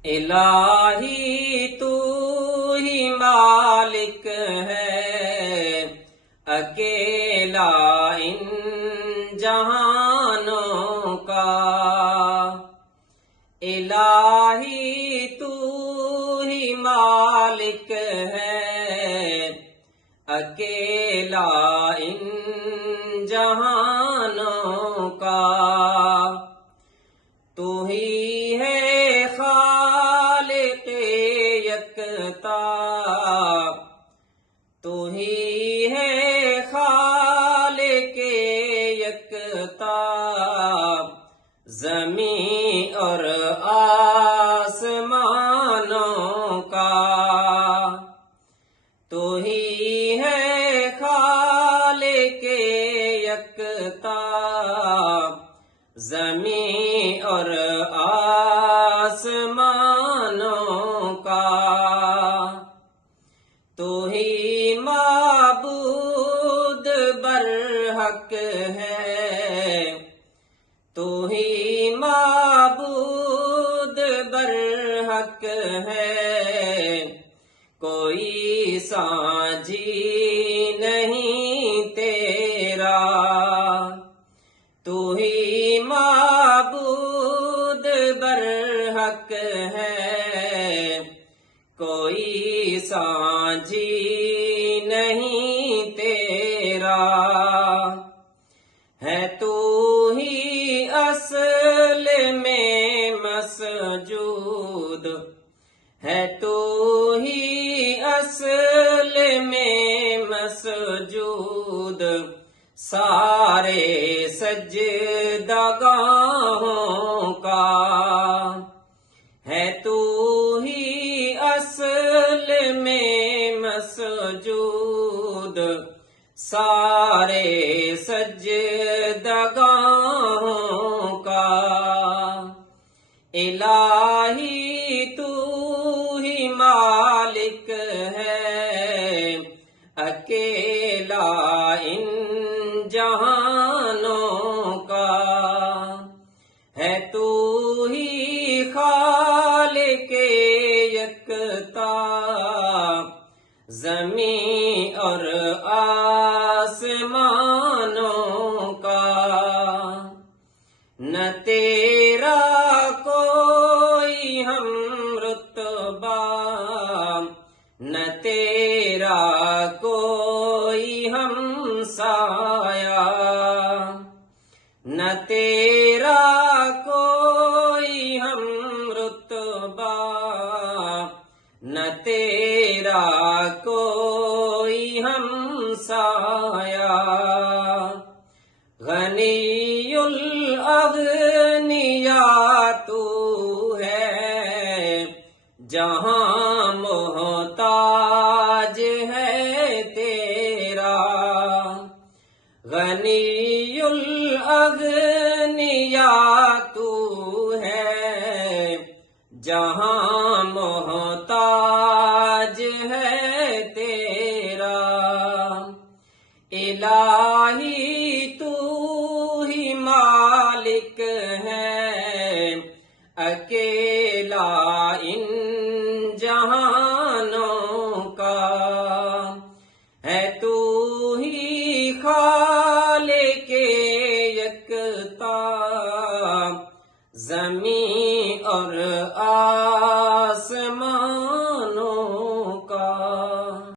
الہی تو ہی مالک ہے اکیلا ان جہانوں کا۔ الہی تو ہی مالک ہے اکیلا ان جہانوں کا۔ تو ہی ہے خالق یکتا، تو ہی ہے خالق یکتا، زمین اور آسمانوں کا۔ تو ہی ہے خالق یکتا، زمین اور آسمانوں کا۔ تو ہی معبود برحق ہے، تو ہی معبود برحق ہے، کوئی سانجھی نہیں تیرا۔ تو ہی معبود برحق ہے، کوئی سانجھی نہیں تیرا۔ ہے تو ہی اصل میں مسجود، ہے تو ہی اصل میں مسجود، سارے سجدگاہوں کا۔ ہے تو ہی اصل میں مسجود، سارے سجدگاہوں کا۔ الہی تو ہی مالک ہے اکیلا ان جہانوں کا۔ ہے تو ہی خالق یکتا، زمین اور آسمانوں کا۔ نہ تیرا کوئی ہم رتبہ، نہ تیرا کوئی ہم سایہ، نہ تیرا کوئی ہم رتبہ، نہ تیرا کوئی ہم سایہ۔ غنی الاغنیاء تو ہے، جہاں محتاج ہے تیرا۔ غنی الاغنیاء تو ہے، جہاں محتاج ہے تیرا۔ الہی تو ہی مالک ہے اکیلا ان جہانوں کا۔ ہے تو ہی خالق یکتا، زمین اور آسمان